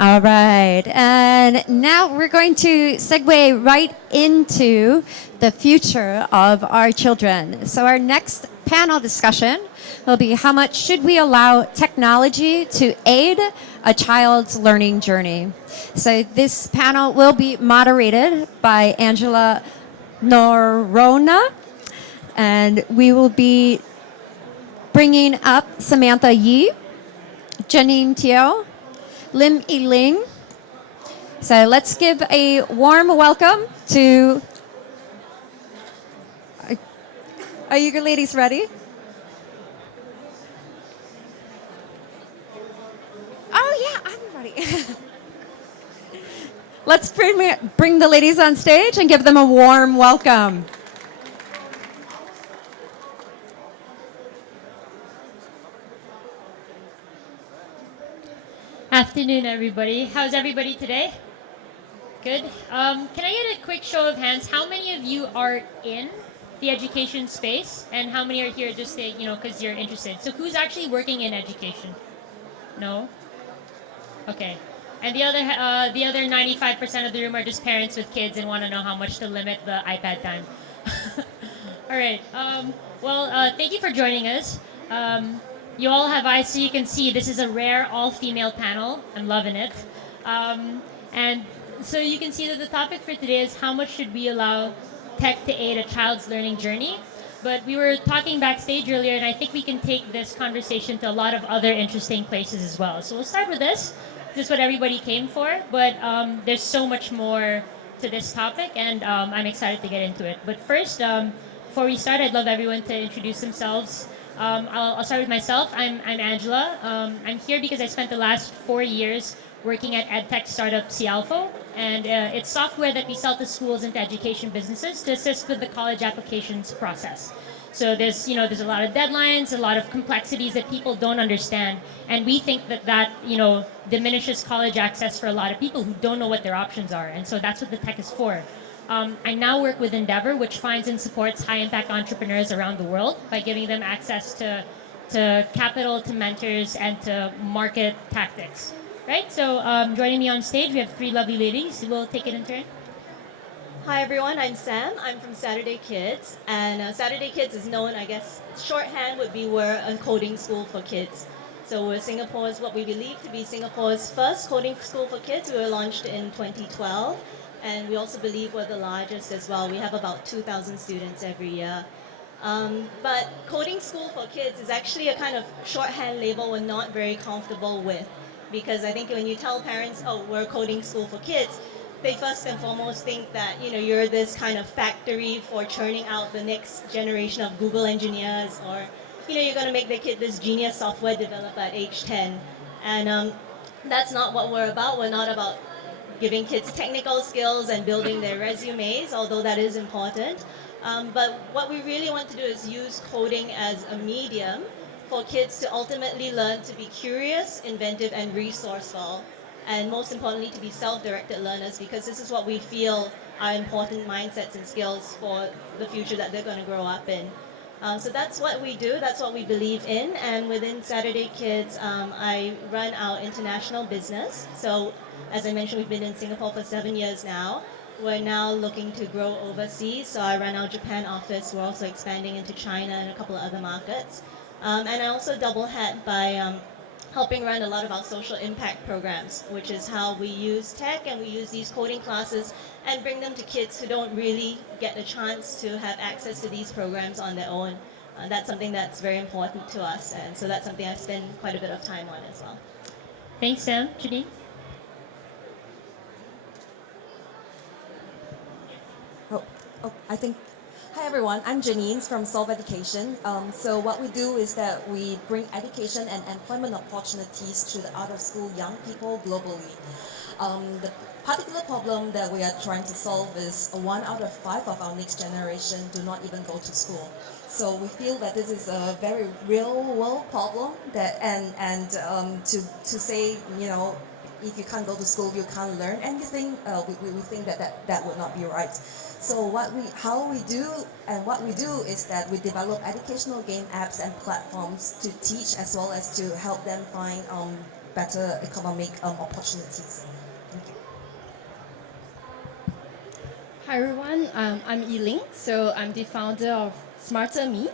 All right. And now we're going to segue right into the future of our children. So, our next panel discussion will be how much should we allow technology to aid a child's learning journey? So, this panel will be moderated by Angela Norona, and we will be bringing up Samantha Yi, Janine Teo, Lim Y Ling. So let's give a warm welcome to. Are you ladies ready? Oh yeah, I'm ready. Let's bring the ladies on stage and give them a warm welcome. Afternoon, everybody. How's everybody today? Good. Can I get a quick show of hands? How many of you are in the education space, and how many are here just say, because you're interested? So, who's actually working in education? No. Okay. And the other 95% of the room are just parents with kids and want to know how much to limit the iPad time. All right. Thank you for joining us. You all have eyes, so you can see this is a rare all-female panel. I'm loving it. And so you can see that the topic for today is how much should we allow tech to aid a child's learning journey? But we were talking backstage earlier, and I think we can take this conversation to a lot of other interesting places as well. So we'll start with this. This is what everybody came for, but there's so much more to this topic, and I'm excited to get into it. But first, before we start, I'd love everyone to introduce themselves. I'll start with myself. I'm Angela. I'm here because I spent the last 4 years working at edtech startup Cialfo, and it's software that we sell to schools and to education businesses to assist with the college applications process. So there's a lot of deadlines, a lot of complexities that people don't understand, and we think that diminishes college access for a lot of people who don't know what their options are, and so that's what the tech is for. I now work with Endeavor, which finds and supports high-impact entrepreneurs around the world by giving them access to capital, to mentors, and to market tactics. Right? So joining me on stage, we have three lovely ladies. We'll take it in turn. Hi everyone, I'm Sam. I'm from Saturday Kids, and Saturday Kids is known, I guess, shorthand would be we're a coding school for kids. So we're Singapore's, what we believe to be Singapore's first coding school for kids. We were launched in 2012, and we also believe we're the largest as well. We have about 2,000 students every year. But coding school for kids is actually a kind of shorthand label we're not very comfortable with, because I think when you tell parents, oh, we're a coding school for kids, they first and foremost think that you're this kind of factory for churning out the next generation of Google engineers, or you're going to make the kid this genius software developer at age 10. And that's not what we're about. We're not about giving kids technical skills and building their resumes, although that is important. But what we really want to do is use coding as a medium for kids to ultimately learn to be curious, inventive, and resourceful, and most importantly to be self-directed learners, because this is what we feel are important mindsets and skills for the future that they're going to grow up in. So that's what we do, that's what we believe in, and within Saturday Kids, I run our international business. So as I mentioned, we've been in Singapore for 7 years now. We're now looking to grow overseas, so I run our Japan office. We're also expanding into China and a couple of other markets. And I also double hat by helping run a lot of our social impact programs, which is how we use tech and we use these coding classes and bring them to kids who don't really get a chance to have access to these programs on their own. That's something that's very important to us, and so that's something I spend quite a bit of time on as well. Thanks, Sam. Janine? I think. Hi everyone, I'm Janine from Solve Education. So what we do is that we bring education and employment opportunities to the out-of-school young people globally. The particular problem that we are trying to solve is 1 out of 5 of our next generation do not even go to school. So we feel that this is a very real-world problem that, to say, if you can't go to school, you can't learn anything. We think that would not be right. So what we do is that we develop educational game apps and platforms to teach, as well as to help them find better economic opportunities. Thank you. Hi everyone, I'm Yiling. So I'm the founder of Smarter Me.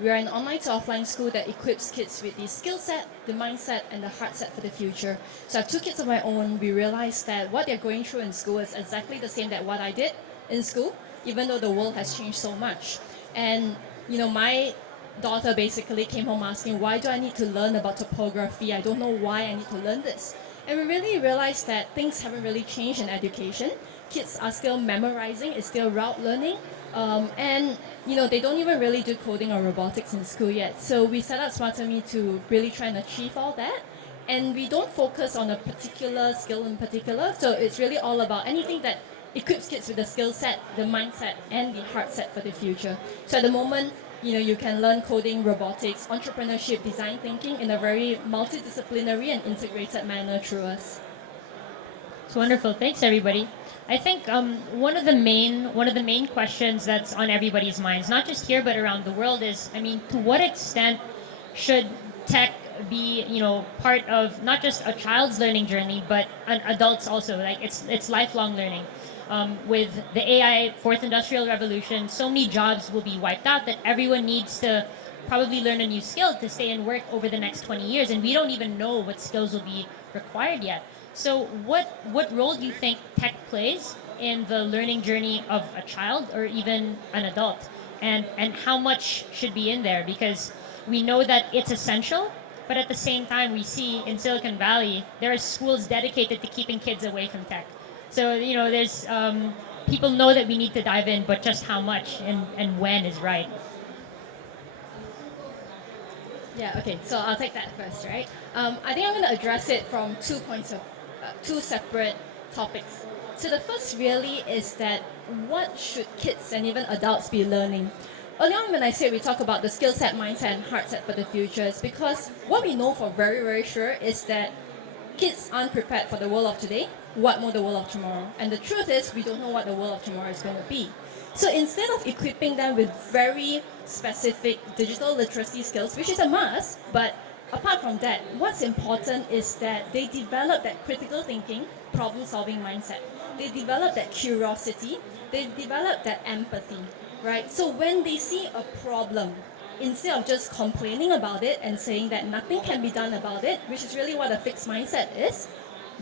We are an online to offline school that equips kids with the skill set, the mindset, and the heart set for the future. So I have two kids of my own. We realized that what they're going through in school is exactly the same that what I did in school, even though the world has changed so much. And my daughter basically came home asking, why do I need to learn about topography? I don't know why I need to learn this. And we really realized that things haven't really changed in education. Kids are still memorizing, it's still route learning. And they don't even really do coding or robotics in school yet. So we set up Smarter Me to really try and achieve all that. And we don't focus on a particular skill in particular. So it's really all about anything that equips kids with the skill set, the mindset, and the heart set for the future. So at the moment, you can learn coding, robotics, entrepreneurship, design thinking in a very multidisciplinary and integrated manner through us. It's wonderful. Thanks, everybody. I think one of the main questions that's on everybody's minds, not just here but around the world, is, to what extent should tech be, part of not just a child's learning journey, but an adult's also. Like it's lifelong learning. With the AI fourth industrial revolution, so many jobs will be wiped out that everyone needs to probably learn a new skill to stay in work over the next 20 years, and we don't even know what skills will be required yet. So what role do you think tech plays in the learning journey of a child or even an adult? And how much should be in there? Because we know that it's essential, but at the same time we see in Silicon Valley there are schools dedicated to keeping kids away from tech. So there's people know that we need to dive in, but just how much and when is right. Yeah, okay, so I'll take that first, right? I think I'm going to address it from 2 points of two separate topics. So the first really is that what should kids and even adults be learning? Earlier on when I said we talk about the skill set, mindset, and heart set for the future, it's because what we know for very, very sure is that kids aren't prepared for the world of today, what more the world of tomorrow. And the truth is, we don't know what the world of tomorrow is going to be. So instead of equipping them with very specific digital literacy skills, which is a must, but apart from that, what's important is that they develop that critical thinking, problem-solving mindset. They develop that curiosity. They develop that empathy, right? So when they see a problem, instead of just complaining about it and saying that nothing can be done about it, which is really what a fixed mindset is,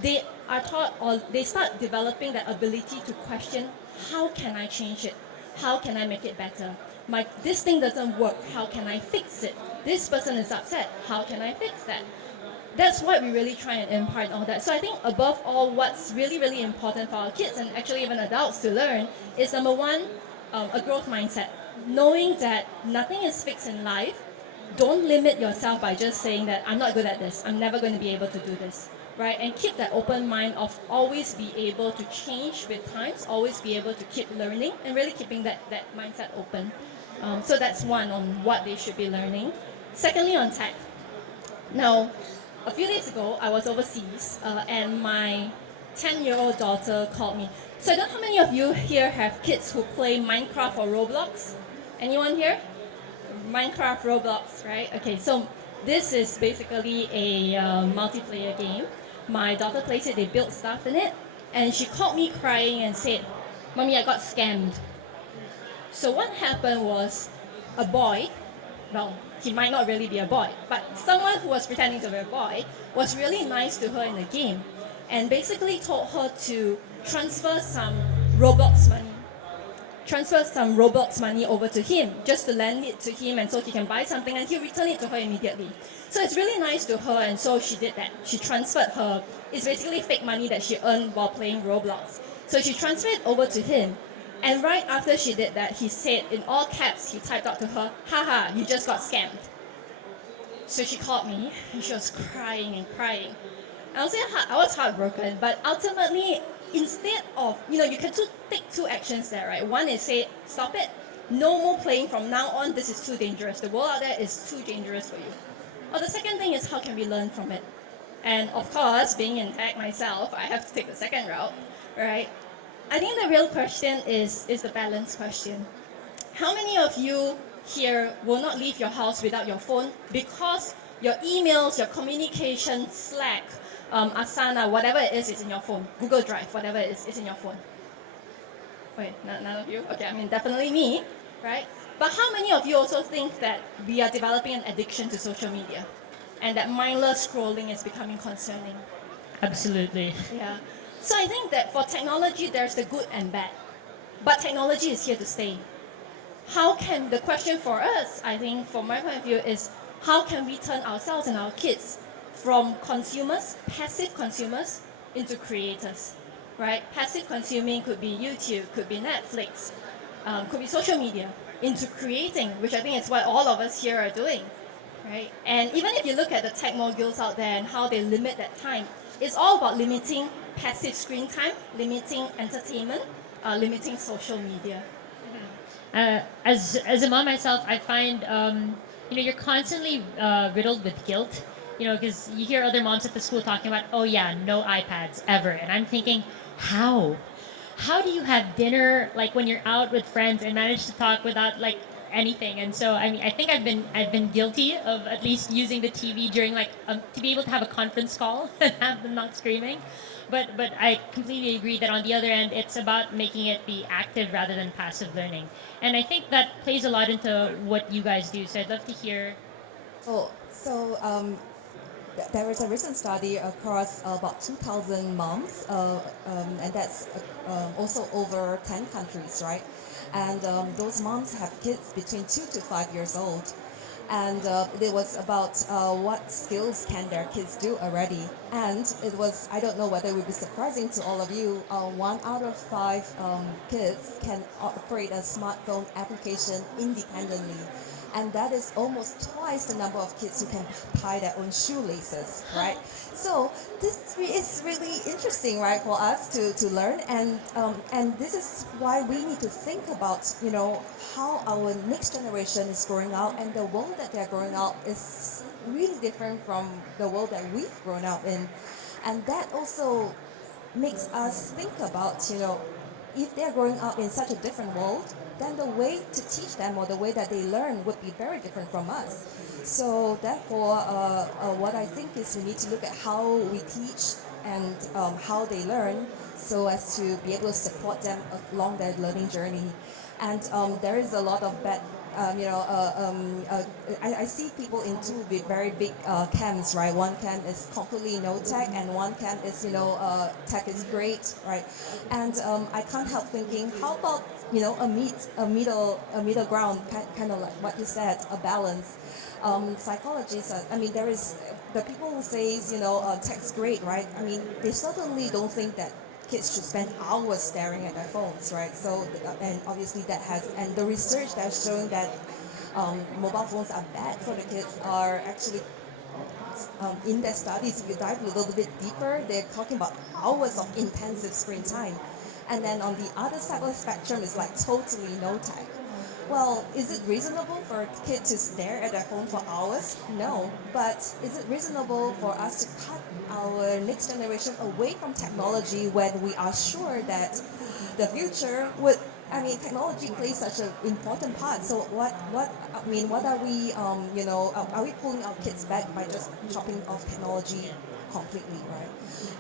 they are taught, or they start developing that ability to question, how can I change it? How can I make it better? This thing doesn't work, how can I fix it? This person is upset, how can I fix that? That's what we really try and impart all that. So I think above all, what's really, really important for our kids and actually even adults to learn is number one, a growth mindset. Knowing that nothing is fixed in life. Don't limit yourself by just saying that I'm not good at this, I'm never going to be able to do this, right? And keep that open mind of always be able to change with times, always be able to keep learning and really keeping that mindset open. So that's one on what they should be learning. Secondly, on tech. Now, a few days ago, I was overseas and my 10-year-old daughter called me. So I don't know how many of you here have kids who play Minecraft or Roblox? Anyone here? Minecraft, Roblox, right? Okay, so this is basically a multiplayer game. My daughter plays it, they build stuff in it, and she called me crying and said, "Mommy, I got scammed." So what happened was a boy, well, he might not really be a boy, but someone who was pretending to be a boy was really nice to her in the game and basically told her to transfer some Roblox money over to him, just to lend it to him and so he can buy something and he'll return it to her immediately. So it's really nice to her and so she did that. She transferred her, it's basically fake money that she earned while playing Roblox. So she transferred it over to him. And right after she did that, he said in all caps, he typed out to her, "Haha, you just got scammed." So she called me and she was crying and crying. I was heartbroken, but ultimately, instead of, you can take two actions there, right? One is say, stop it, no more playing from now on, this is too dangerous. The world out there is too dangerous for you. Or the second thing is, how can we learn from it? And of course, being in tech myself, I have to take the second route, right? I think the real question is the balance question. How many of you here will not leave your house without your phone because your emails, your communication, Slack, Asana, whatever it is in your phone. Google Drive, whatever it is in your phone. Wait, none of you? Okay, I mean, definitely me, right? But how many of you also think that we are developing an addiction to social media and that mindless scrolling is becoming concerning? Absolutely. Yeah. So I think that for technology, there's the good and bad. But technology is here to stay. How can, the question for us, I think, from my point of view, is how can we turn ourselves and our kids from consumers, passive consumers, into creators, right? Passive consuming could be YouTube, could be Netflix, could be social media, into creating, which I think is what all of us here are doing, right? And even if you look at the tech moguls out there and how they limit that time, it's all about limiting passive screen time, limiting entertainment, limiting social media. As a mom myself, I find you're constantly riddled with guilt. Because you hear other moms at the school talking about, oh yeah, no iPads ever, and I'm thinking, how? How do you have dinner like when you're out with friends and manage to talk without like anything? And so I mean, I think I've been guilty of at least using the TV during like to be able to have a conference call and have them not screaming. But I completely agree that on the other end, it's about making it be active rather than passive learning. And I think that plays a lot into what you guys do. So I'd love to hear. Oh, so there was a recent study across about 2,000 moms, and that's also over 10 countries, right? And those moms have kids between 2 to 5 years old. And it was about what skills can their kids do already. And it was, I don't know whether it would be surprising to all of you, 1 out of 5 kids can operate a smartphone application independently. And that is almost twice the number of kids who can tie their own shoelaces, right? So this is really interesting, right, for us to learn, and this is why we need to think about, how our next generation is growing up, and the world that they're growing up is really different from the world that we've grown up in, and that also makes us think about, if they're growing up in such a different world, then the way to teach them or the way that they learn would be very different from us. So therefore, what I think is we need to look at how we teach and how they learn so as to be able to support them along their learning journey. And there is a lot of bad I see people in two very big camps, right? One camp is completely no tech, and one camp is, tech is great, right? And I can't help thinking, how about, a middle ground, kind of like what you said, a balance. Psychologists, there is the people who says, tech's great, right? I mean, they certainly don't think that kids should spend hours staring at their phones, right? So, and obviously and the research that's showing that mobile phones are bad for the kids are actually, in their studies, if you dive a little bit deeper, they're talking about hours of intensive screen time. And then on the other side of the spectrum is like totally no tech. Well, is it reasonable for a kid to stare at their phone for hours? No. But is it reasonable for us to cut our next generation away from technology when we are sure that the future would, technology plays such an important part. So what are we, are we pulling our kids back by just chopping off technology completely, right?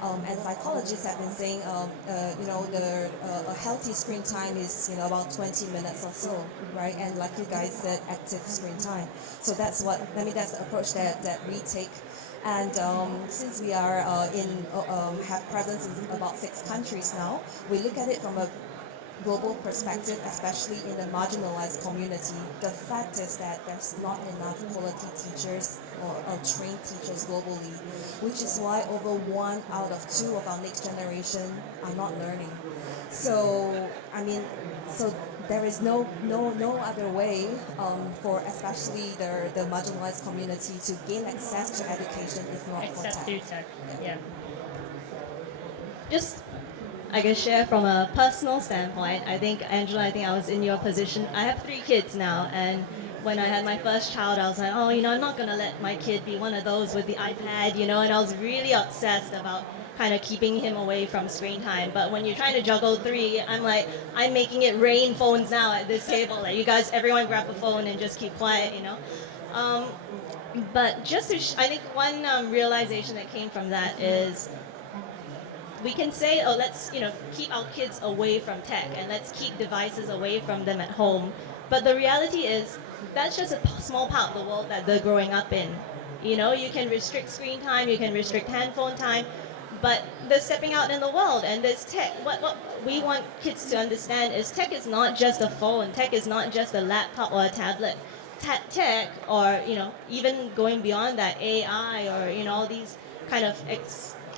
And psychologists have been saying, a healthy screen time is, about 20 minutes or so, right? And like you guys said, active screen time. So that's that's the approach that we take. And since we are have presence in about 6 countries now, we look at it from a global perspective, especially in the marginalized community. The fact is that there's not enough quality teachers or trained teachers globally, which is why over 1 out of 2 of our next generation are not learning. So, so there is no other way for especially the marginalized community to gain access to education if not for Except tech. through tech. Yeah. Just I can share from a personal standpoint. I think, Angela, I was in your position. I have 3 kids now, and when I had my first child, I was like, I'm not going to let my kid be one of those with the iPad, and I was really obsessed about kind of keeping him away from screen time. But when you're trying to juggle 3, I'm making it rain phones now at this table. Like, you guys, everyone grab a phone and just keep quiet, But just to, I think one realization that came from that is we can say, oh, let's keep our kids away from tech and let's keep devices away from them at home. But the reality is that's just a small part of the world that they're growing up in. You can restrict screen time, you can restrict handphone time, but they're stepping out in the world and there's tech. What we want kids to understand is tech is not just a phone, tech is not just a laptop or a tablet. Tech, or even going beyond that, AI, or all these kind of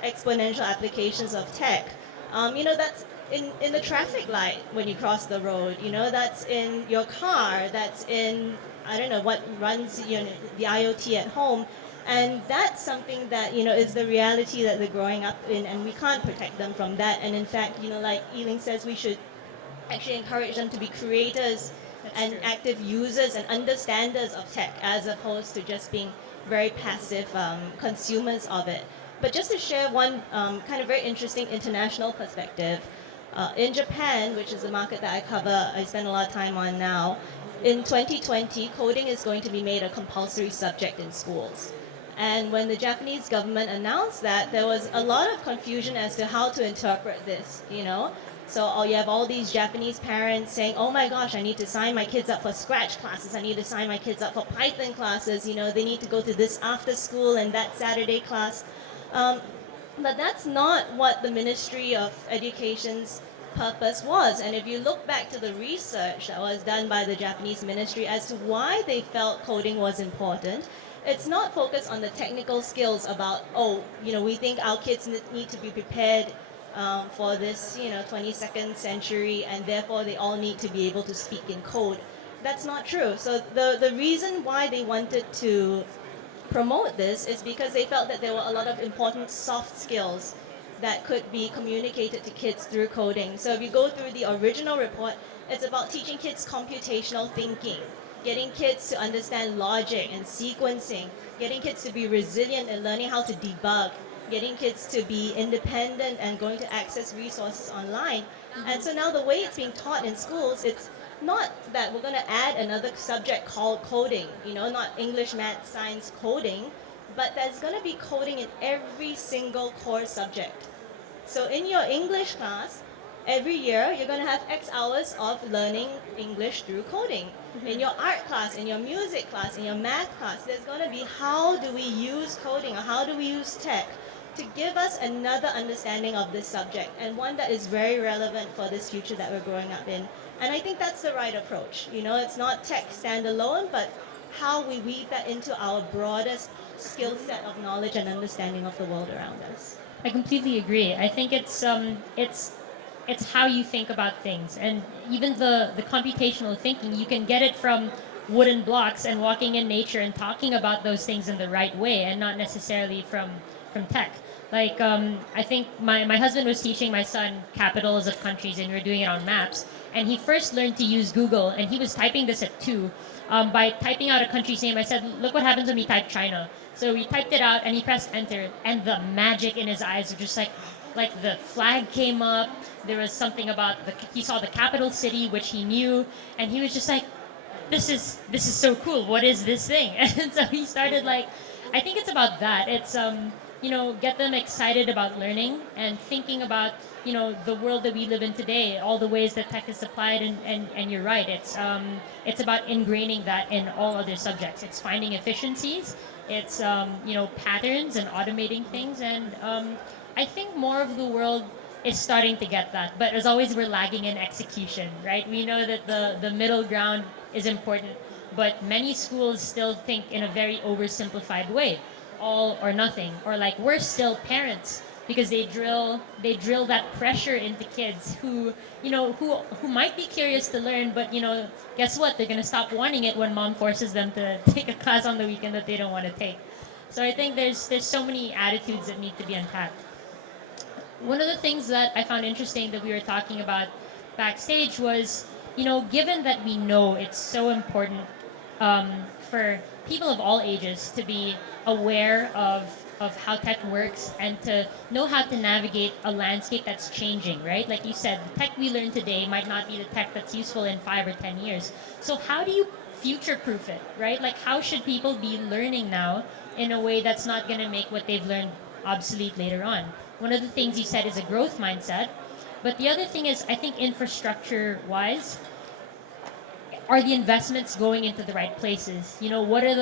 exponential applications of tech. That's in the traffic light when you cross the road. That's in your car. That's in, I don't know, what runs the IoT at home. And that's something that is the reality that they're growing up in, and we can't protect them from that. And in fact, like Eiling says, we should actually encourage them to be creators and active users and understanders of tech, as opposed to just being very passive consumers of it. But just to share one kind of very interesting international perspective, in Japan, which is the market that I cover, I spend a lot of time on now, in 2020, coding is going to be made a compulsory subject in schools. And when the Japanese government announced that, there was a lot of confusion as to how to interpret this. So you have all these Japanese parents saying, oh my gosh, I need to sign my kids up for Scratch classes. I need to sign my kids up for Python classes. They need to go to this after school and that Saturday class. But that's not what the Ministry of Education's purpose was. And if you look back to the research that was done by the Japanese ministry as to why they felt coding was important, it's not focused on the technical skills about, we think our kids need to be prepared for this, 22nd century, and therefore they all need to be able to speak in code. That's not true. So the reason why they wanted to promote this is because they felt that there were a lot of important soft skills that could be communicated to kids through coding. So if you go through the original report, it's about teaching kids computational thinking, getting kids to understand logic and sequencing, getting kids to be resilient and learning how to debug, getting kids to be independent and going to access resources online. And so now the way it's being taught in schools, it's not that we're going to add another subject called coding, not English, math, science, coding, but there's going to be coding in every single core subject. So in your English class, every year you're going to have X hours of learning English through coding. In your art class, in your music class, in your math class, there's going to be how do we use coding or how do we use tech to give us another understanding of this subject, and one that is very relevant for this future that we're growing up in. And I think that's the right approach. It's not tech standalone, but how we weave that into our broadest skill set of knowledge and understanding of the world around us. I completely agree. I think it's how you think about things, and even the computational thinking, you can get it from wooden blocks and walking in nature and talking about those things in the right way, and not necessarily from tech. Like I think my husband was teaching my son capitals of countries, and we were doing it on maps, and he first learned to use Google, and he was typing this at 2. By typing out a country's name, I said, look what happens when we type China. So we typed it out and he pressed enter, and the magic in his eyes was just like the flag came up. There was something about he saw the capital city, which he knew, and he was just like, this is so cool. What is this thing? And so he started I think it's about that. It's get them excited about learning and thinking about the world that we live in today, all the ways that tech is applied, and you're right. It's about ingraining that in all other subjects. It's finding efficiencies. It's patterns and automating things, and I think more of the world is starting to get that. But as always, we're lagging in execution, right? We know that the middle ground is important, but many schools still think in a very oversimplified way, all or nothing, or we're still parents, because they drill that pressure into kids who might be curious to learn, but guess what, they're going to stop wanting it when mom forces them to take a class on the weekend that they don't want to take. So I think there's so many attitudes that need to be unpacked. One of the things that I found interesting that we were talking about backstage was, given that we know it's so important for people of all ages to be aware of how tech works and to know how to navigate a landscape that's changing, right? Like you said, the tech we learn today might not be the tech that's useful in 5 or 10 years. So how do you future-proof it, right? Like, how should people be learning now in a way that's not going to make what they've learned obsolete later on? One of the things you said is a growth mindset. But the other thing is, I think infrastructure-wise, are the investments going into the right places? You know, what are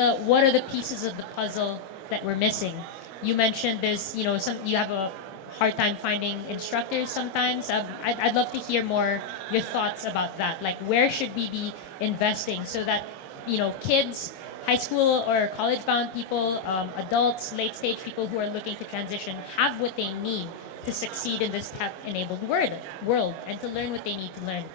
the pieces of the puzzle that we're missing? You mentioned there's, you know, some you have a hard time finding instructors sometimes. I'd love to hear more your thoughts about that. Like, where should we be investing so that, you know, kids, high school or college-bound people, adults, late-stage people who are looking to transition have what they need to succeed in this tech-enabled world and to learn what they need to learn.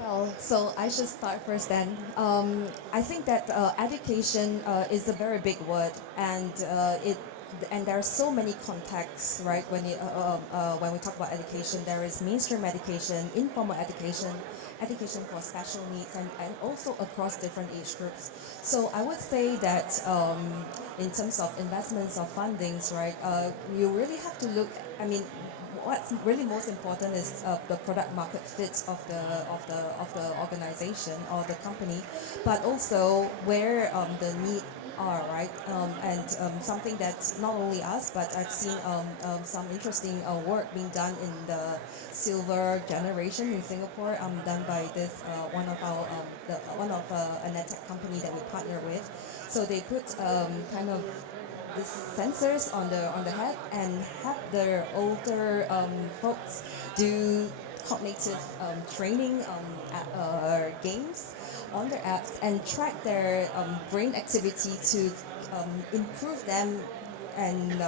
Well, so I should start first then. I think that education is a very big word, and there are so many contexts, right? When we talk about education, there is mainstream education, informal education, education for special needs, and also across different age groups. So I would say that in terms of investments or fundings, right, you really have to look. I mean, what's really most important is the product market fit of the organization or the company, but also where the need are, right? Something that's not only us, but I've seen some interesting work being done in the silver generation in Singapore, done by this one of a net tech company that we partner with. So they put kind of these sensors on the head and have the older folks do cognitive training games on their apps and track their brain activity to improve them and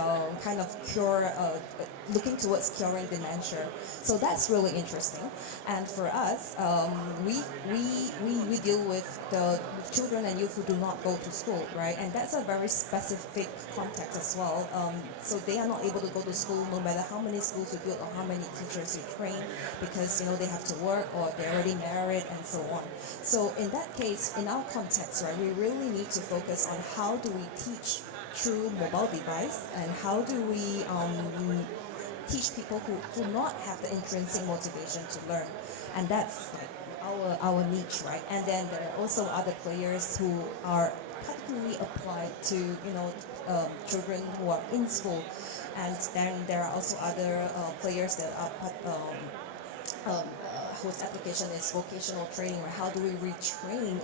kind of looking towards curing dementia. So that's really interesting. And for us, we deal with the children and youth who do not go to school, right? And that's a very specific context as well. So they are not able to go to school no matter how many schools you build or how many teachers you train, because they have to work or they're already married and so on. So in that case, in our context, right, we really need to focus on how do we teach through mobile device, and how do we teach people who do not have the intrinsic motivation to learn, and that's like our niche, right? And then there are also other players who are particularly applied to children who are in school, and then there are also other players that are whose application is vocational training, or how do we retrain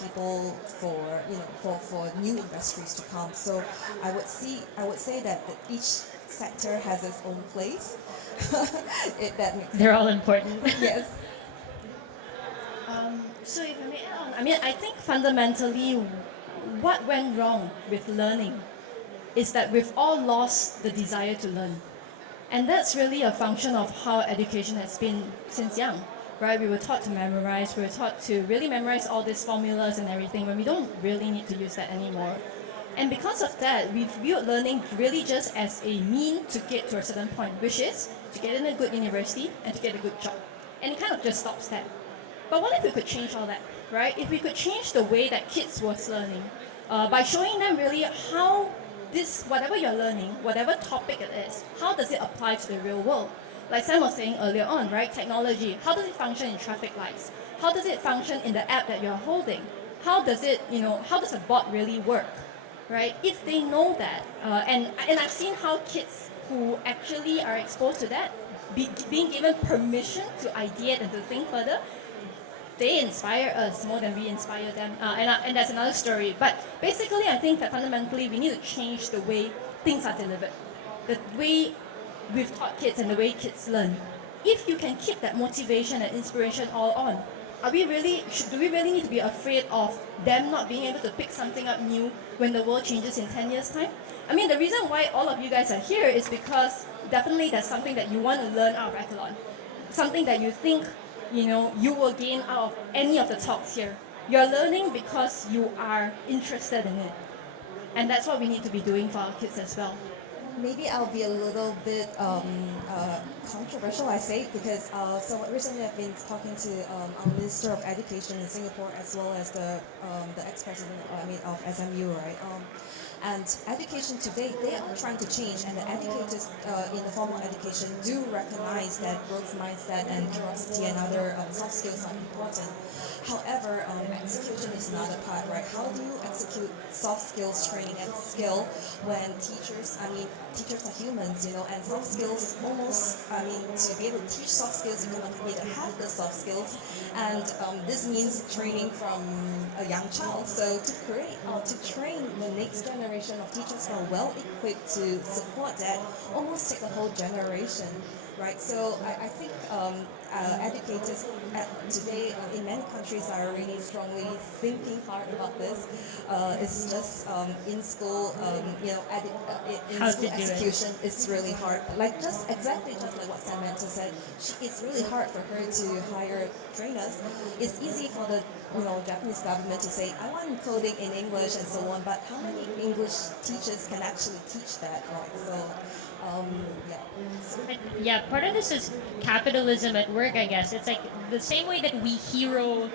people for new industries to come. So I would say that each sector has its own place. If that makes sense. They're all important. Yes. So if I may add on, I mean, I think fundamentally what went wrong with learning is that we've all lost the desire to learn. And that's really a function of how education has been since young, right? We were taught to memorize, we were taught to really memorize all these formulas and everything when we don't really need to use that anymore. And because of that, we've viewed learning really just as a mean to get to a certain point, which is to get in a good university and to get a good job. And it kind of just stops there. But what if we could change all that, right? If we could change the way that kids was learning by showing them really how this, whatever you're learning, whatever topic it is, how does it apply to the real world? Like Sam was saying earlier on, right? Technology, how does it function in traffic lights? How does it function in the app that you're holding? How does it, how does a bot really work, right? If they know that, and I've seen how kids who actually are exposed to that, being given permission to ideate and to think further, they inspire us more than we inspire them. And that's another story. But basically, I think that fundamentally we need to change the way things are delivered. The way we've taught kids and the way kids learn. If you can keep that motivation and inspiration all on, do we really need to be afraid of them not being able to pick something up new when the world changes in 10 years' time? I mean, the reason why all of you guys are here is because definitely there's something that you want to learn out of Athlon. Something that you think you will gain out of any of the talks here. You're learning because you are interested in it. And that's what we need to be doing for our kids as well. Maybe I'll be a little bit controversial, I say, because so recently I've been talking to our Minister of Education in Singapore as well as the ex-president, of SMU, right? And education today, they are trying to change, and the educators in the formal education do recognize that growth mindset and curiosity and other soft skills are important. However, execution is another part, right? How do you execute soft skills training at scale when teachers are humans, and soft skills almost, to be able to teach soft skills, you kind of need to have the soft skills, and this means training from a young child. So to create or to train the next generation of teachers who are well equipped to support that, almost take a whole generation. Right, so I think educators today in many countries are really strongly thinking hard about this. It's just in school, in How to school do it. execution, it's really hard. Like just like what Samantha said, it's really hard for her to hire trainers. It's easy for the Japanese government to say, I want coding in English and so on, but how many English teachers can actually teach that, right? So, yeah. Yeah, part of this is capitalism at work, I guess. It's like the same way that we hero,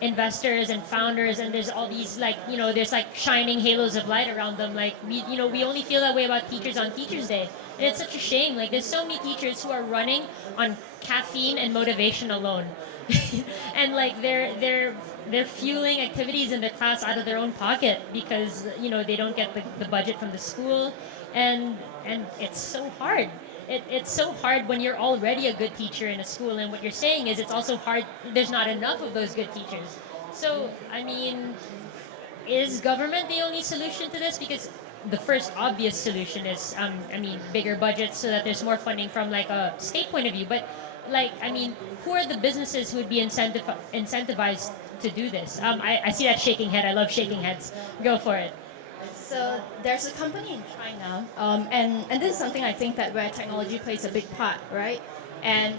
investors and founders, and there's all these there's like shining halos of light around them. Like we only feel that way about teachers on Teachers Day, and it's such a shame. Like there's so many teachers who are running on caffeine and motivation alone, and like they're fueling activities in their class out of their own pocket because they don't get the budget from the school, and it's so hard. It's so hard when you're already a good teacher in a school, and what you're saying is it's also hard. There's not enough of those good teachers. So I mean, is government the only solution to this? Because the first obvious solution is, bigger budgets so that there's more funding from like a state point of view. But who are the businesses who would be incentivized to do this? I see that shaking head. I love shaking heads. Go for it. So there's a company in China, and this is something I think that where technology plays a big part, right? And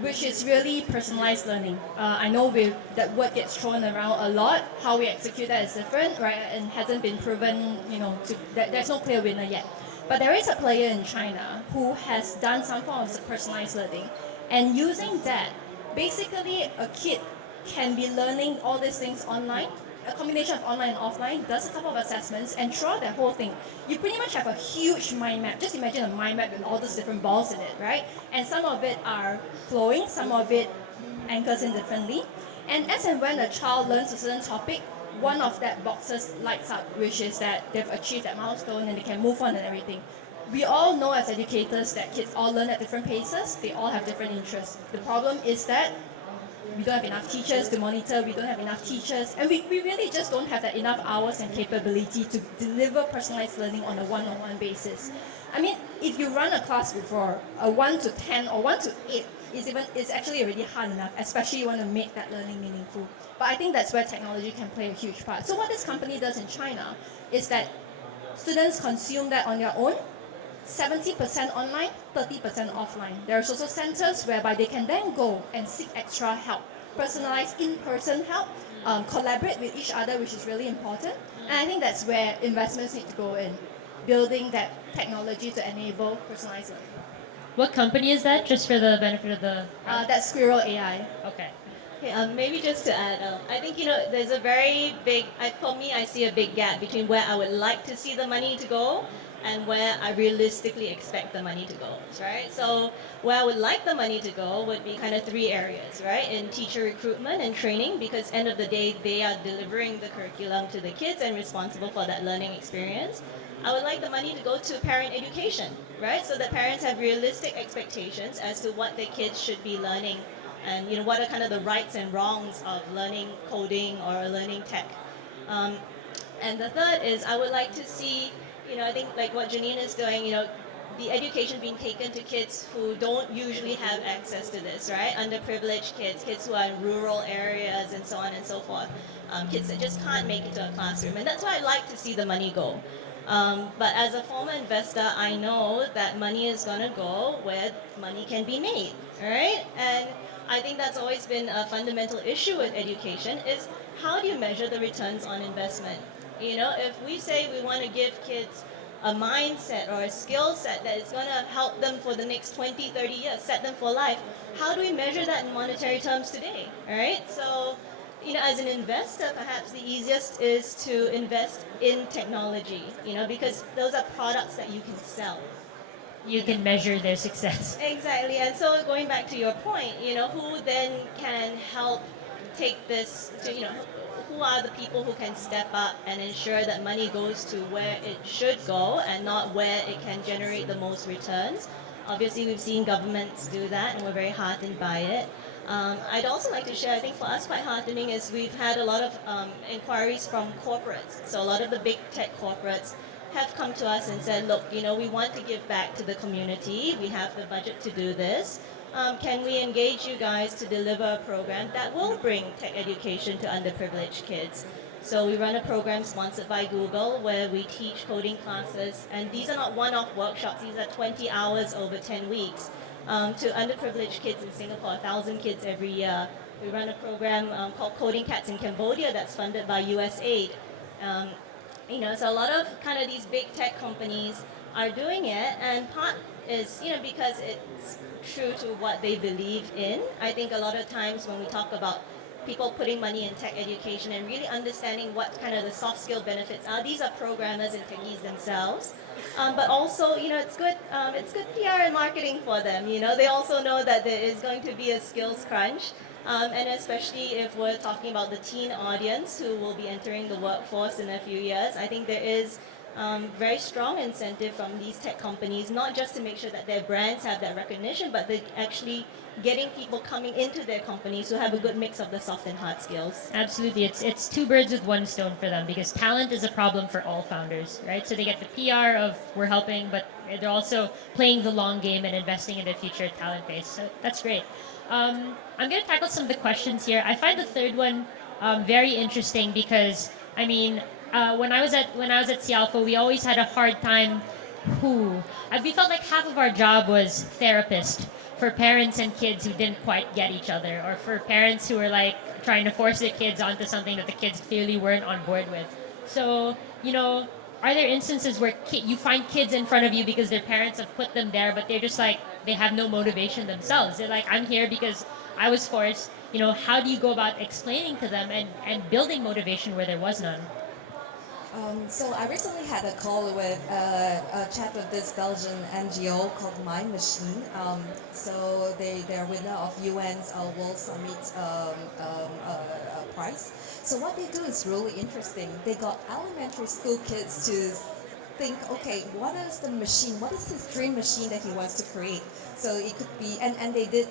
which is really personalized learning. I know that word gets thrown around a lot. How we execute that is different, right? And hasn't been proven, there's no clear winner yet. But there is a player in China who has done some form of personalized learning, and using that, basically a kid can be learning all these things online, a combination of online and offline, does a couple of assessments, and throughout that whole thing, you pretty much have a huge mind map. Just imagine a mind map with all those different balls in it, right? And some of it are flowing, some of it anchors in differently. And as and when a child learns a certain topic, one of that boxes lights up, which is that they've achieved that milestone and they can move on and everything. We all know as educators that kids all learn at different paces, they all have different interests. The problem is that we don't have enough teachers to monitor, we don't have enough teachers, and we really just don't have that enough hours and capability to deliver personalized learning on a one-on-one basis. If you run a class before, a 1 to 10 or 1 to 8 is actually already hard enough, especially you want to make that learning meaningful. But I think that's where technology can play a huge part. So what this company does in China is that students consume that on their own, 70% online, 30% offline. There are also centers whereby they can then go and seek extra help, personalized in-person help, collaborate with each other, which is really important. And I think that's where investments need to go in, building that technology to enable personalized learning. What company is that? Just for the benefit of the. That's Squirrel AI. Okay. Okay, maybe just to add, I think there's a very big. For me, I see a big gap between where I would like to see the money to go and where I realistically expect the money to go, right? So where I would like the money to go would be kind of 3 areas, right? In teacher recruitment and training, because end of the day, they are delivering the curriculum to the kids and responsible for that learning experience. I would like the money to go to parent education, right? So that parents have realistic expectations as to what their kids should be learning and what are kind of the rights and wrongs of learning coding or learning tech. And the third is I would like to see, I think like what Janine is doing, the education being taken to kids who don't usually have access to this, right? Underprivileged kids who are in rural areas and so on and so forth. Kids that just can't make it to a classroom. And that's where I'd like to see the money go. But as a former investor, I know that money is going to go where money can be made, right? And I think that's always been a fundamental issue with education is how do you measure the returns on investment? If we say we want to give kids a mindset or a skill set that is going to help them for the next 20, 30 years, set them for life. How do we measure that in monetary terms today? All right, so as an investor, perhaps the easiest is to invest in technology, because those are products that you can sell. You can measure their success. Exactly, and so going back to your point, who then can help take this to, who are the people who can step up and ensure that money goes to where it should go and not where it can generate the most returns? Obviously, we've seen governments do that, and we're very heartened by it. I'd also like to share, I think for us quite heartening is we've had a lot of inquiries from corporates. So a lot of the big tech corporates have come to us and said, look, we want to give back to the community. We have the budget to do this. Can we engage you guys to deliver a program that will bring tech education to underprivileged kids? So we run a program sponsored by Google where we teach coding classes, and these are not one-off workshops. These are 20 hours over 10 weeks to underprivileged kids in Singapore, 1,000 kids every year. We run a program called Coding Cats in Cambodia that's funded by USAID. So a lot of kind of these big tech companies are doing it, and part is, because it's true to what they believe in. I think a lot of times when we talk about people putting money in tech education and really understanding what kind of the soft skill benefits are, these are programmers and techies themselves. But also, it's good PR and marketing for them. They also know that there is going to be a skills crunch. And especially if we're talking about the teen audience who will be entering the workforce in a few years, I think there is very strong incentive from these tech companies, not just to make sure that their brands have that recognition, but they're actually getting people coming into their companies who have a good mix of the soft and hard skills. Absolutely, it's two birds with one stone for them because talent is a problem for all founders, right? So they get the PR of we're helping, but they're also playing the long game and investing in their future talent base. So that's great. I'm going to tackle some of the questions here. I find the third one very interesting because when I was at Cialfo, we always had a hard time. We felt like half of our job was therapist for parents and kids who didn't quite get each other, or for parents who were like trying to force their kids onto something that the kids clearly weren't on board with. So, are there instances where you find kids in front of you because their parents have put them there, but they're just like, they have no motivation themselves? They're like, I'm here because I was forced. How do you go about explaining to them and building motivation where there was none? So I recently had a call with a chat with this Belgian NGO called Mind Machine. So they're winner of UN's World Summit prize. So what they do is really interesting. They got elementary school kids to think, okay, what is his dream machine that he wants to create? So it could be, and they did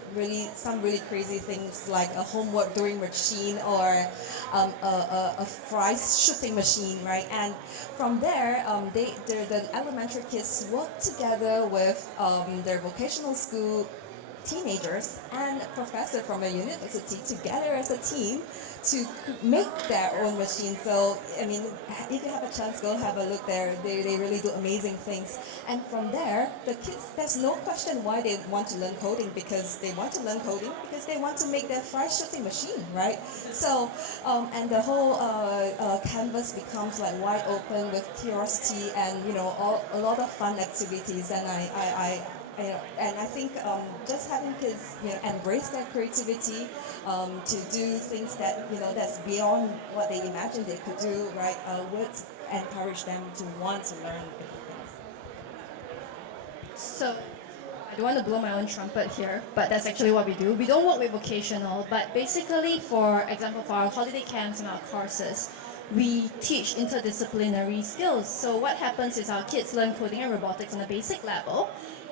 some really crazy things like a homework doing machine or a fries shooting machine, right? And from there, the elementary kids work together with their vocational school teenagers and professor from a university together as a team to make their own machine. So, if you have a chance, go have a look there. They really do amazing things. And from there, the kids, there's no question why they want to learn coding, because they want to learn coding because they want to make their fry shooting machine, right? So, and the whole canvas becomes like wide open with curiosity and, a lot of fun activities. And I think just having kids embrace their creativity to do things that that's beyond what they imagined they could do, right, would encourage them to want to learn different things. So, I don't want to blow my own trumpet here, but that's actually what we do. We don't work with vocational, but basically, for example, for our holiday camps and our courses, we teach interdisciplinary skills. So what happens is our kids learn coding and robotics on a basic level,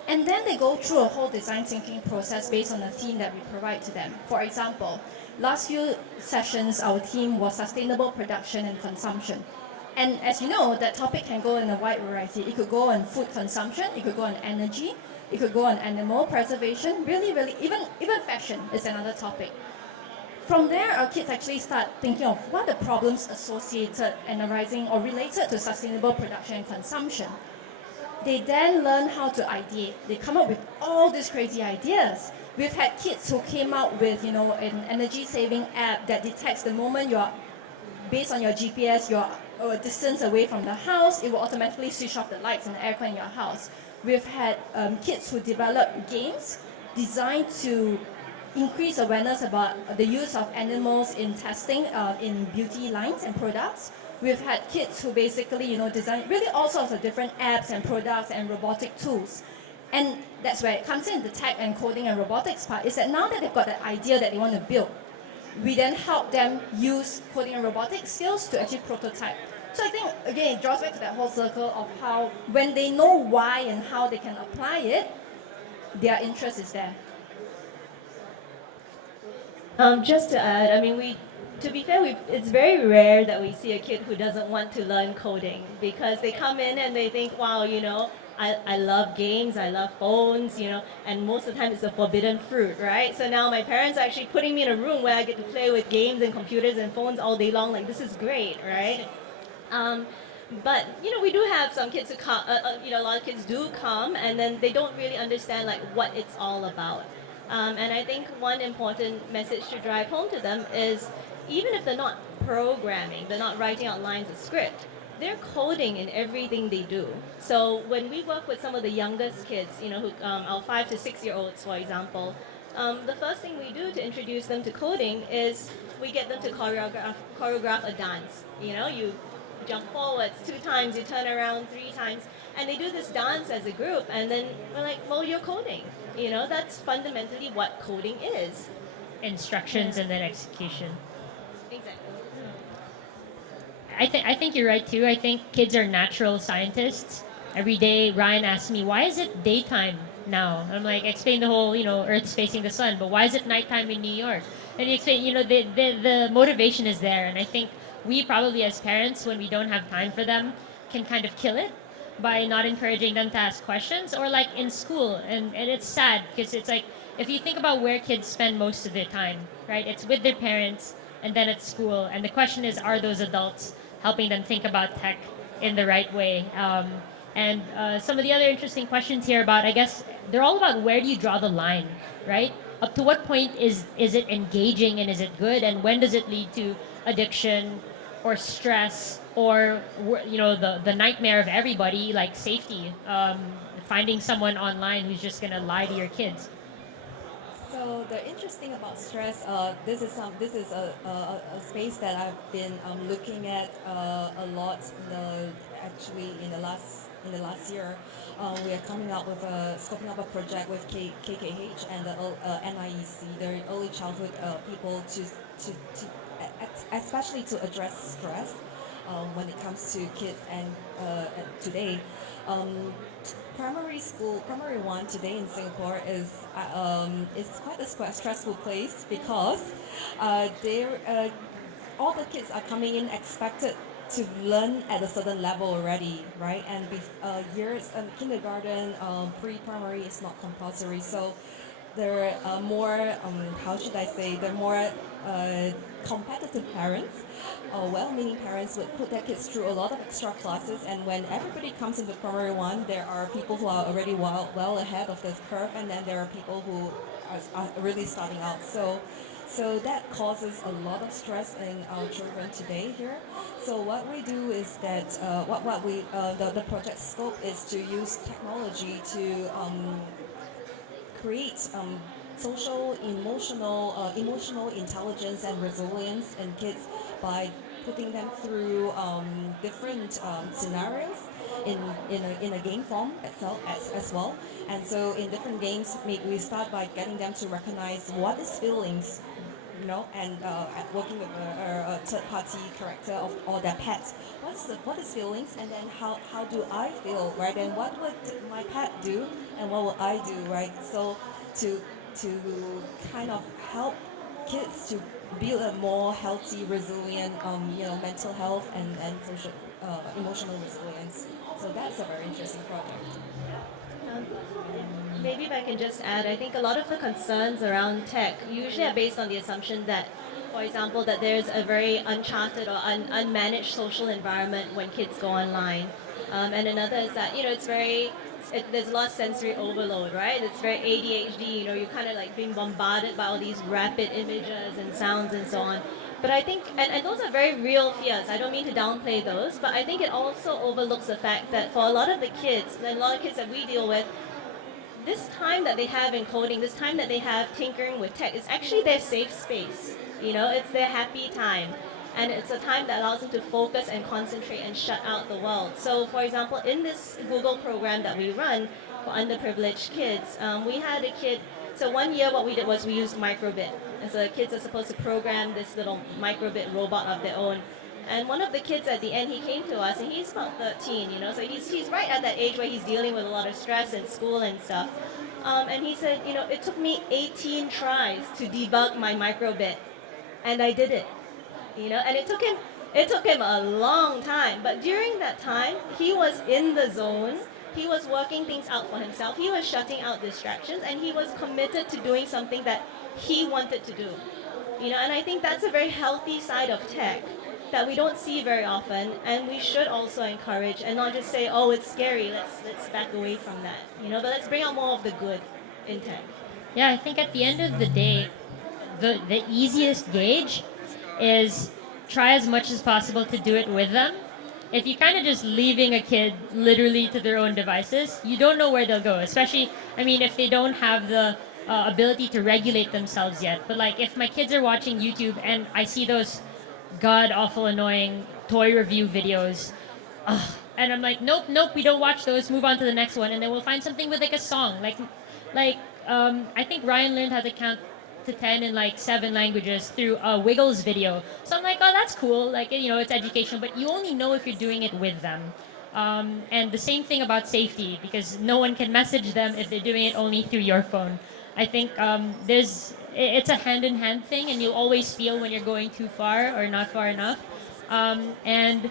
and then they go through a whole design thinking process based on the theme that we provide to them. For example, last few sessions, our theme was sustainable production and consumption. And as you know, that topic can go in a wide variety. It could go on food consumption, it could go on energy, it could go on animal preservation, really, even fashion is another topic. From there, our kids actually start thinking of what are the problems associated and arising or related to sustainable production and consumption. They then learn how to ideate. They come up with all these crazy ideas. We've had kids who came out with, an energy-saving app that detects the moment you're, based on your GPS, you're a distance away from the house, it will automatically switch off the lights and the aircon in your house. We've had kids who develop games designed to increase awareness about the use of animals in testing in beauty lines and products. We've had kids who basically, design really all sorts of different apps and products and robotic tools. And that's where it comes in, the tech and coding and robotics part, is that now that they've got that idea that they want to build, we then help them use coding and robotics skills to actually prototype. So I think, again, it draws back to that whole circle of how when they know why and how they can apply it, their interest is there. Just to add, I mean, to be fair, it's very rare that we see a kid who doesn't want to learn coding because they come in and they think, wow, I love games, I love phones, and most of the time it's a forbidden fruit, right? So now my parents are actually putting me in a room where I get to play with games and computers and phones all day long. Like, this is great, right? But we do have some kids who come. A lot of kids do come, and then they don't really understand like what it's all about. And I think one important message to drive home to them is, even if they're not programming, they're not writing out lines of script, they're coding in everything they do. So when we work with some of the youngest kids, who our 5 to 6 year olds, for example, the first thing we do to introduce them to coding is we get them to choreograph a dance. You jump forwards 2 times, you turn around 3 times, and they do this dance as a group, and then we're like, well, you're coding. That's fundamentally what coding is. Instructions and then execution. Exactly. I think you're right too. I think kids are natural scientists. Every day, Ryan asks me, "Why is it daytime now?" I'm like, explain the whole, Earth's facing the sun, but why is it nighttime in New York? And you explain, the motivation is there, and I think we probably as parents, when we don't have time for them, can kind of kill it by not encouraging them to ask questions, or like in school, and it's sad because it's like, if you think about where kids spend most of their time, right? It's with their parents and then at school, and the question is, are those adults helping them think about tech in the right way? And some of the other interesting questions here about, I guess, they're all about where do you draw the line, right? Up to what point is it engaging and is it good, and when does it lead to addiction or stress or the nightmare of everybody, like safety, finding someone online who's just gonna lie to your kids? So the interesting about stress, this is a space that I've been looking at a lot. Actually, in the last year, we are coming out with scoping up a project with KKH and the NIEC, the early childhood people, to especially to address stress when it comes to kids and today. Primary one today in Singapore is quite a stressful place because all the kids are coming in expected to learn at a certain level already, right? And years kindergarten, pre-primary is not compulsory, so there are more how should I say? There are more competitive parents, well-meaning parents would put their kids through a lot of extra classes, and when everybody comes into primary one, there are people who are already well ahead of this curve, and then there are people who are really starting out. So that causes a lot of stress in our children today here. So what we do is that the project scope is to use technology to create social, emotional intelligence and resilience in kids by putting them through different scenarios in a game form itself as well. And so in different games, we start by getting them to recognize what is feelings, and working with a third-party character or their pet. What is feelings, and then how do I feel, right? And what would my pet do, and what will I do, right? So to kind of help kids to build a more healthy, resilient, mental health and social, emotional resilience. So that's a very interesting project. Maybe if I can just add, I think a lot of the concerns around tech usually are based on the assumption that, for example, that there's a very uncharted or unmanaged social environment when kids go online. And another is that, there's a lot of sensory overload, right? It's very ADHD, you're kind of like being bombarded by all these rapid images and sounds and so on. But I think, and those are very real fears. I don't mean to downplay those, but I think it also overlooks the fact that for a lot of the kids, and a lot of kids that we deal with, this time that they have in coding, this time that they have tinkering with tech, is actually their safe space. You know, it's their happy time. And it's a time that allows them to focus and concentrate and shut out the world. So, for example, in this Google program that we run for underprivileged kids, we had a kid. So, one year what we did was we used microbit. And so the kids are supposed to program this little microbit robot of their own. And one of the kids at the end, he came to us, and he's about 13, you know, so he's right at that age where he's dealing with a lot of stress in school and stuff. And he said, you know, it took me 18 tries to debug my microbit, and I did it, you know, and it took him a long time. But during that time, he was in the zone. He was working things out for himself. He was shutting out distractions, and he was committed to doing something that he wanted to do, you know. And I think that's a very healthy side of tech that we don't see very often, and we should also encourage and not just say, oh, it's scary, let's back away from that, you know, but let's bring out more of the good in tech. Yeah, I think at the end of the day, the easiest gauge is try as much as possible to do it with them. If you kind of just leaving a kid literally to their own devices, you don't know where they'll go. Especially, I mean, if they don't have the ability to regulate themselves yet. But like, if my kids are watching YouTube and I see those god awful annoying toy review videos, and I'm like, nope, we don't watch those. Move on to the next one, and then we'll find something with like a song, like I think Ryan learned how to count to 10 in like 7 languages through a Wiggles video. So I'm like, oh, that's cool. Like, you know, it's educational, but you only know if you're doing it with them. And the same thing about safety, because no one can message them if they're doing it only through your phone. I think it's a hand-in-hand thing, and you'll always feel when you're going too far or not far enough. And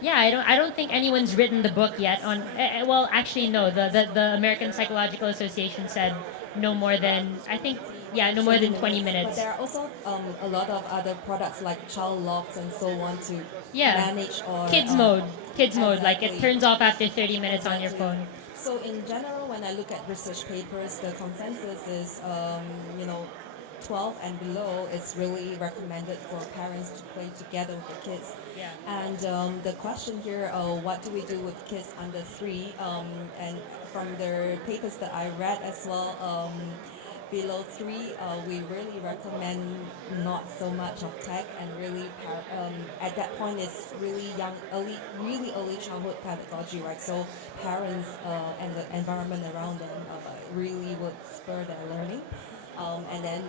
yeah, I don't think anyone's written the book yet on. Well, actually, no. The American Psychological Association said no more than, I think, yeah, no more than 20 But minutes. there are also a lot of other products like child locks and so on to Yeah, manage or kids mode. Like it exactly. turns off after 30 minutes on your phone. So in general, when I look at research papers, the consensus is, you know, 12 and below is really recommended for parents to play together with the kids. Yeah. And the question here, what do we do with kids under 3? And from the papers that I read as well, below 3, we really recommend not so much of tech, and really at that point it's really really early childhood pedagogy, right? So parents and the environment around them really would spur their learning. And then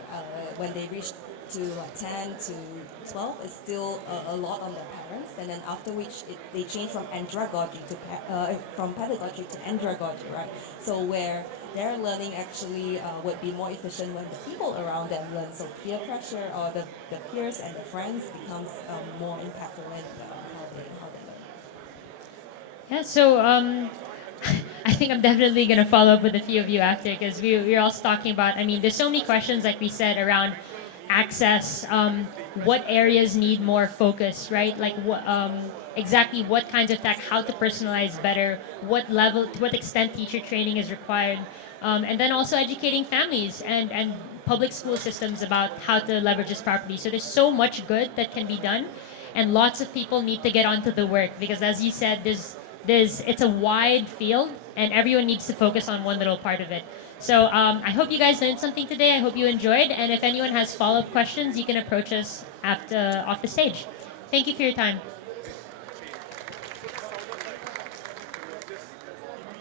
when they reach to like 10 to 12, it's still a lot on the parents. And then after which they change from andragogy to from pedagogy to andragogy, right? So where their learning actually would be more efficient when the people around them learn. So peer pressure or the peers and the friends becomes more impactful in how they learn. Yeah, so I think I'm definitely going to follow up with a few of you after, because we're also talking about, I mean, there's so many questions, like we said, around access, what areas need more focus, right? Like exactly what kinds of tech, how to personalize better, what level, to what extent teacher training is required, and then also educating families and public school systems about how to leverage this properly. So there's so much good that can be done, and lots of people need to get onto the work, because as you said, it's a wide field, and everyone needs to focus on one little part of it. So I hope you guys learned something today. I hope you enjoyed, and if anyone has follow-up questions, you can approach us off the stage. Thank you for your time.